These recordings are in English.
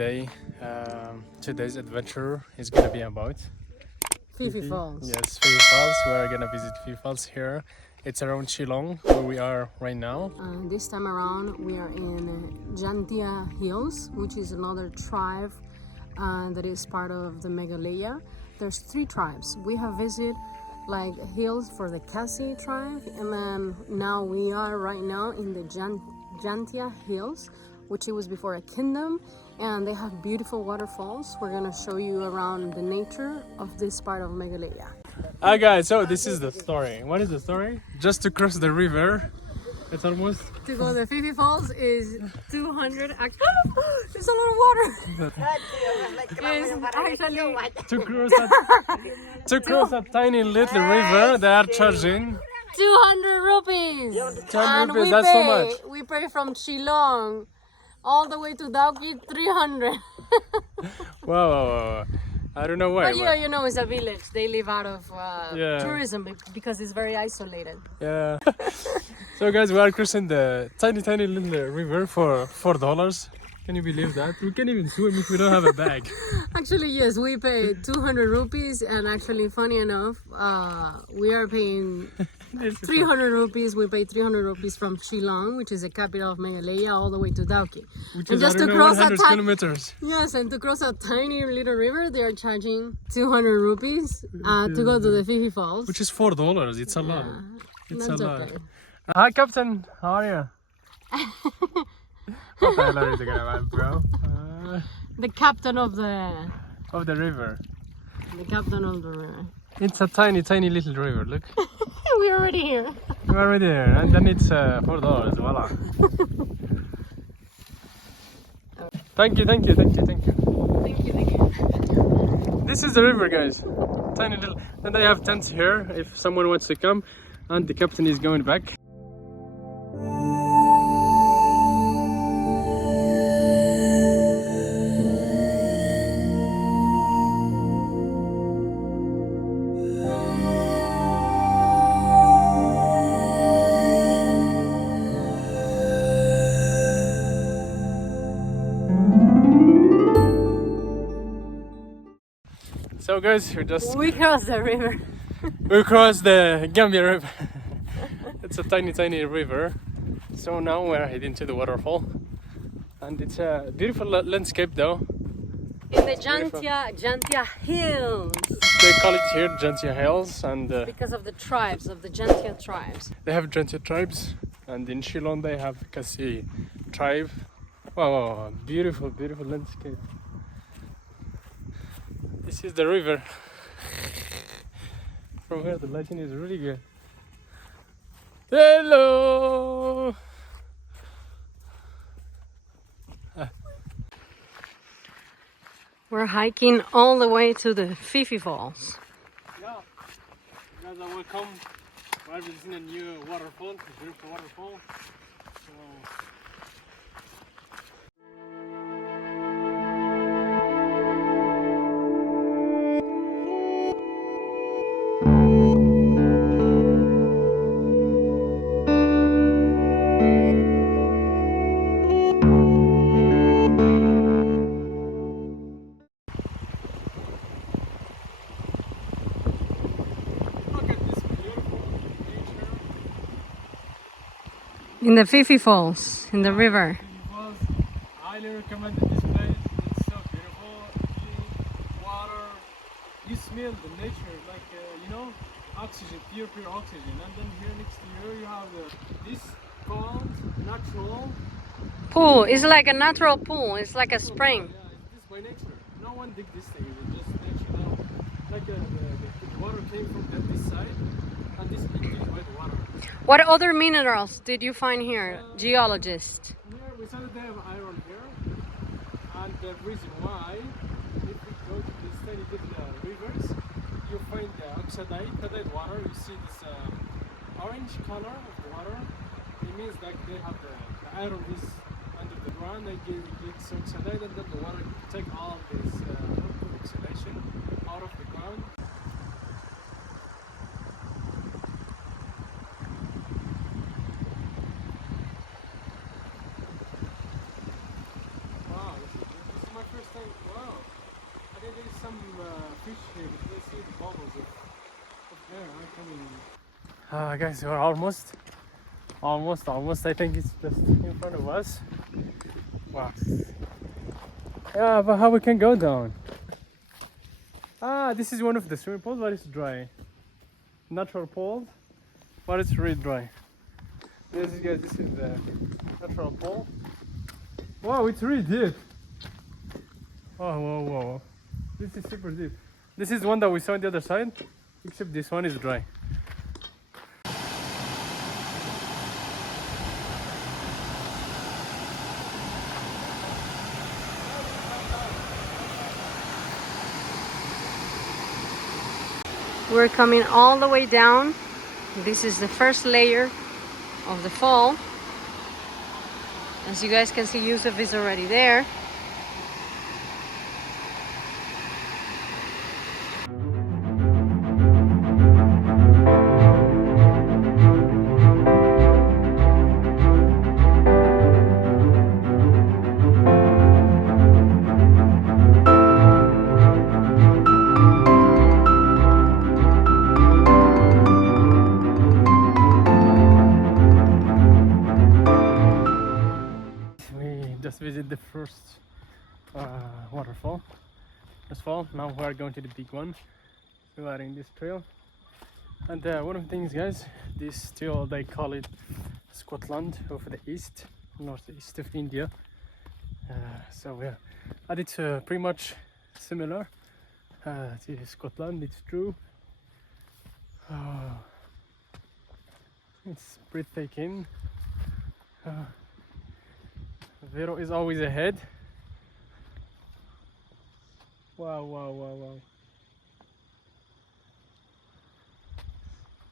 today. Today's adventure is gonna be about Phe Phe Falls. Yes, Phe Phe Falls. We're gonna visit Phe Phe Falls here. It's around Shillong, where we are right now. This time around, we are in Jaintia Hills, which is another tribe that is part of the Meghalaya. There's 3 tribes. We have visited like hills for the Kasi tribe, and then now we are right now in the Jaintia Hills, which it was before a kingdom, and they have beautiful waterfalls. We're gonna show you around the nature of this part of Meghalaya. Hi guys, so this is the story. What is the story? Just to cross the river, it's almost... To go to Phe Phe Falls is 200. There's a lot of water. To cross a tiny little river, they are charging 200 rupees. 200 rupees, that's so much. We pay from Shillong all the way to Dawki, 300. Wow. I don't know why. But you know, it's a village. They live out of Yeah. tourism because it's very isolated. Yeah. So guys, we are crossing the tiny little river for $4. Can you believe that? We can't even swim if we don't have a bag. Actually, yes, we pay 200 rupees, and actually, funny enough, we are paying 300 rupees. We pay 300 rupees from Shillong, which is the capital of Meghalaya, all the way to Dawki. Which and is, just I don't to know, cross 100 kilometers. Yes, and to cross a tiny little river, they are charging 200 rupees to go to the Phe Phe Falls. Which is $4. It's a lot. It's a That's lot. okay. Hi, Captain. How are you? What the hell are you talking about, bro? The captain of the River. The captain of the river. It's a tiny little river. Look. We're already here. We're already there, and then it's $4. Voila. Thank you. Thank you. This is the river, guys. Tiny little. Then they have tents here if someone wants to come, and the captain is going back. So guys, We crossed the river. we crossed the Gambia River. It's a tiny river. So now we're heading to the waterfall, and it's a beautiful landscape though. In the Jaintia Hills. They call it here Jaintia Hills, and Because of the tribes, of the Jaintia tribes. they have Jaintia tribes, and in Shillong they have Kasi tribe. Wow, beautiful landscape. This is the river. From here the lighting is really good. Hello! We're hiking all the way to the Phe Phe Falls. Yeah, guys, I welcome. We're visiting a new waterfall, a beautiful waterfall. So, In the Phe Phe Falls, in the river. I highly recommend this place. It's so beautiful, clean water. You smell the nature, like oxygen, pure oxygen. And then here next to you have this called natural Pool. It's like a natural pool. It's like a spring. Yeah, it's this by nature. No one dig this thing. It's just natural. Like the water came from this side, and this is by the water. What other minerals did you find here, geologist? Here we saw that they have iron here, and the reason why, if we go to these tiny little rivers, you find the oxidized water. You see this orange color of the water. It means that they have the iron is under the ground. They get so oxidized, and then the water take all of this oxidation out of the ground. bubbles of air are coming. Guys, we're almost. I think it's just in front of us. Wow. Yeah, but how we can go down? This is one of the swimming pools, but it's dry. Natural pool, but it's really dry. This is the natural pool. Wow, it's really deep. Whoa. This is super deep. This is one that we saw on the other side, except this one is dry. We're coming all the way down. This is the first layer of the fall. As you guys can see, Yusuf is already there. Visit the first waterfall. Now we are going to the big one. We are in this trail, and one of the things, guys, this trail they call it Scotland of the east, northeast of India. So yeah, and it's pretty much similar to Scotland. It's true. It's breathtaking. Vero is always ahead. Wow.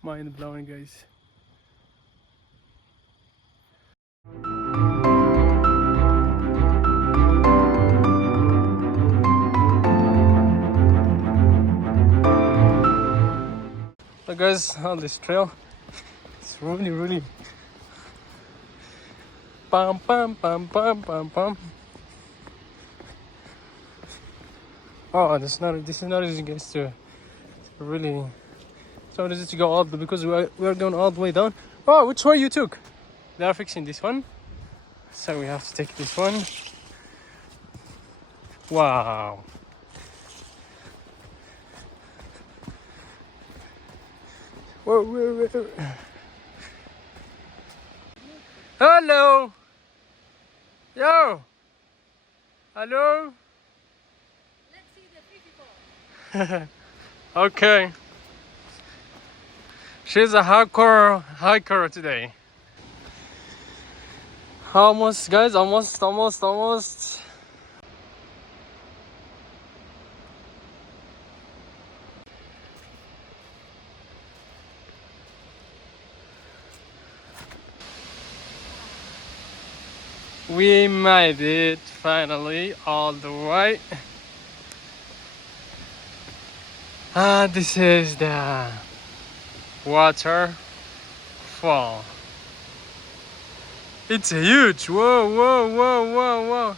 Mind blowing, guys. So guys, on this trail, it's really Pam. Oh, this is not easy, guys, to really. So easy to go up because we are going all the way down. Oh, which way you took? They are fixing this one, so we have to take this one. Wow. Whoa. Hello. Yo. Hello. Let's see the Phe Phe Falls. Okay. She's a hardcore hiker today. Almost, guys. Almost. We made it finally all the way. This is the waterfall. It's huge. Whoa.